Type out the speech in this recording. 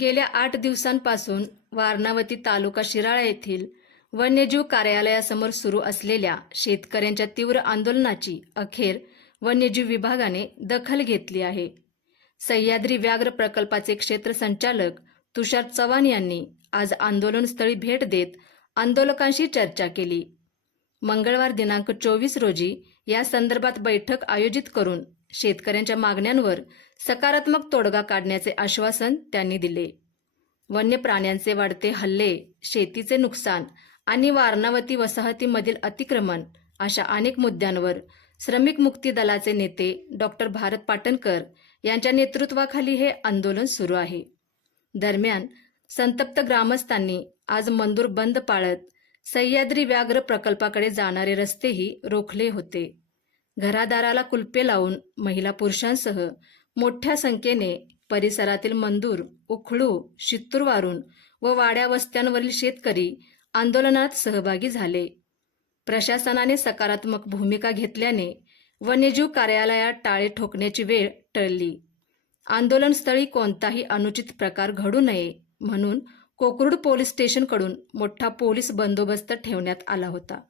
गेल्या 8 दिवसांपासून वारणावती तालुका शिराळा येथील वन्यजीव कार्यालयासमोर सुरू असलेल्या शेतकऱ्यांच्या तीव्र आंदोलनाची अखेर वन्यजीव विभागाने दखल घेतली आहे. सह्याद्री व्याघ्र प्रकल्पाचे क्षेत्र संचालक तुषार चव्हाण यांनी आज आंदोलनस्थळी भेट देत आंदोलकांशी चर्चा केली. मंगळवार दिनांक 24 रोजी या संदर्भात बैठक आयोजित करून शेतकऱ्यांच्या मागण्यांवर सकारात्मक तोडगा काढण्याचे आश्वासन त्यांनी दिले. वन्य प्राण्यांचे वाढते हल्ले, शेतीचे नुकसान आणि वारणावती वसाहतीमधील अतिक्रमण अशा अनेक मुद्द्यांवर श्रमिक मुक्ती दलाचे नेते डॉक्टर भारत पाटणकर यांच्या नेतृत्वाखाली हे आंदोलन सुरू आहे. दरम्यान संतप्त ग्रामस्थांनी आज मंदूर बंद पाळत सह्याद्री व्याघ्र प्रकल्पाकडे जाणारे रस्तेही रोखले होते. घरादाराला कुलपे लावून महिला पुरुषांसह मोठ्या संख्येने परिसरातील मंदूर, उखळू, शित्तूर वारून व वाड्या वस्त्यांवरील शेतकरी आंदोलनात सहभागी झाले. प्रशासनाने सकारात्मक भूमिका घेतल्याने वन्यजीव कार्यालयात टाळे ठोकण्याची वेळ टळली. आंदोलनस्थळी कोणताही अनुचित प्रकार घडू नये म्हणून कोकरूड पोलीस स्टेशनकडून मोठा पोलीस बंदोबस्त ठेवण्यात आला होता.